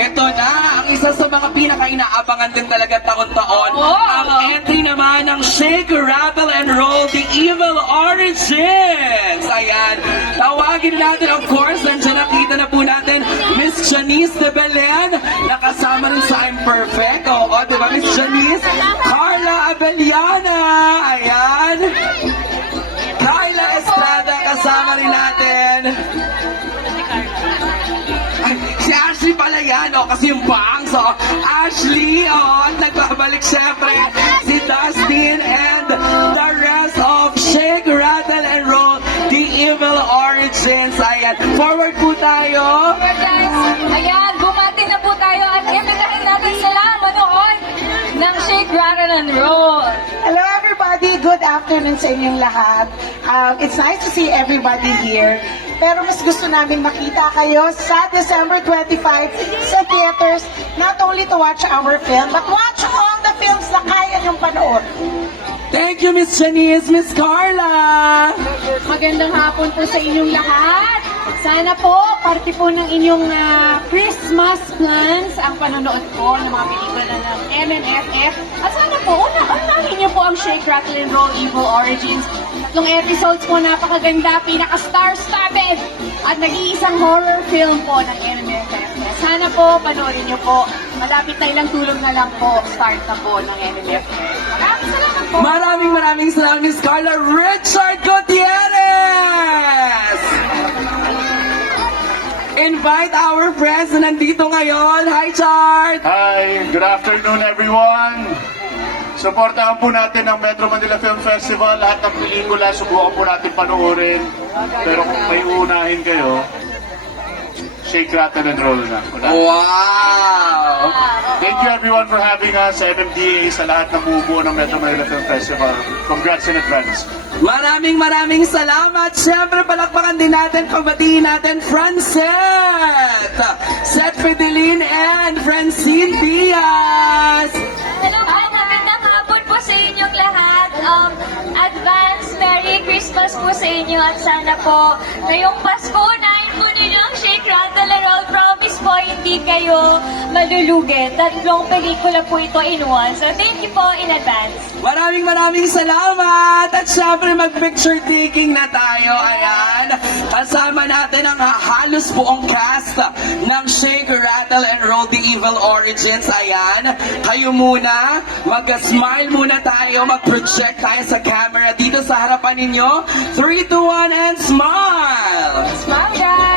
Ito na, ang isa sa mga pinaka-inaabangan din talaga taon-taon. Ang entry naman ng Shake, Rattle, and Roll, The Evil Origins. Ayan, tawagin natin, of course, nandiyan nakita na po natin, Miss Janice de Belen, nakasama rin sa I'm Perfect. Oo, di ba, Miss Janice? Carla Abellana, ayan. Kyla Estrada, kasama rin natin. Ay, si Ashley pala yan, kasi yung bangs, Ashley, at nagbabalik syempre si Dustin and the rest of Shake, Rattle, and Roll, The Evil Origins. Ayan, forward po tayo. Ayan, bumati na po tayo at imbitahin natin sila manood ng Shake, Rattle, and Roll. Hello everybody, good afternoon sa inyong lahat. It's nice to see everybody here. Pero mas gusto namin makita kayo sa December 25 sa theaters, not only to watch our film, but watch all the films na kaya niyong panood. Thank you, Miss Janice, Miss Carla. Magandang hapon po sa inyong lahat. Sana po, parte po ng inyong Christmas plans ang panonood po ng mga pelikula ng MMFF. At sana po, unahin niyo po ang Shake, Rattle, and Roll Evil Origins. Tatlong episodes po, napakaganda, pinaka-star-studded at nag-iisang horror film po ng MMFF. Sana po, panoorin niyo po. Malapit na ilang tulong na lang po, start na po ng MMFF. Maraming salamat po. Maraming salamat, Miss Carla. Richard Gutierrez! Invite our friends na nandito ngayon. Hi, Chart! Hi, good afternoon everyone. Suportahan po natin ang Metro Manila Film Festival. Lahat ng pelikula, subukan po natin panoorin. Pero kung may uunahin kayo, Shake, Rattle, and Roll na. Wow! Thank you everyone for having us sa MMDA, sa lahat ng bumubuo ng Metro Manila Film Festival. Congrats in advance. Maraming salamat. Siyempre, palakpakan din natin, pagbatiin natin, Francet, Seth Fidelin, and Francine Diaz. Hello po, magandang hapon po sa inyong lahat. Advance Merry Christmas po sa inyo at sana po ngayong Pasko, unahin po ninyo ang Shake, Rattle, and Roll. Promise po, hindi kayo malulugi. Tatlong pelikula po ito in one. So thank you po in advance. Maraming salamat. At syempre, mag-picture taking na tayo. Ayan. Kasama natin ang halos buong cast ng Shake, Rattle, and Roll, The Evil Origins. Ayan. Kayo muna, mag-smile muna tayo, mag-project tayo sa camera dito sa harapan ninyo. 3, 2, 1, and smile! Smile, guys!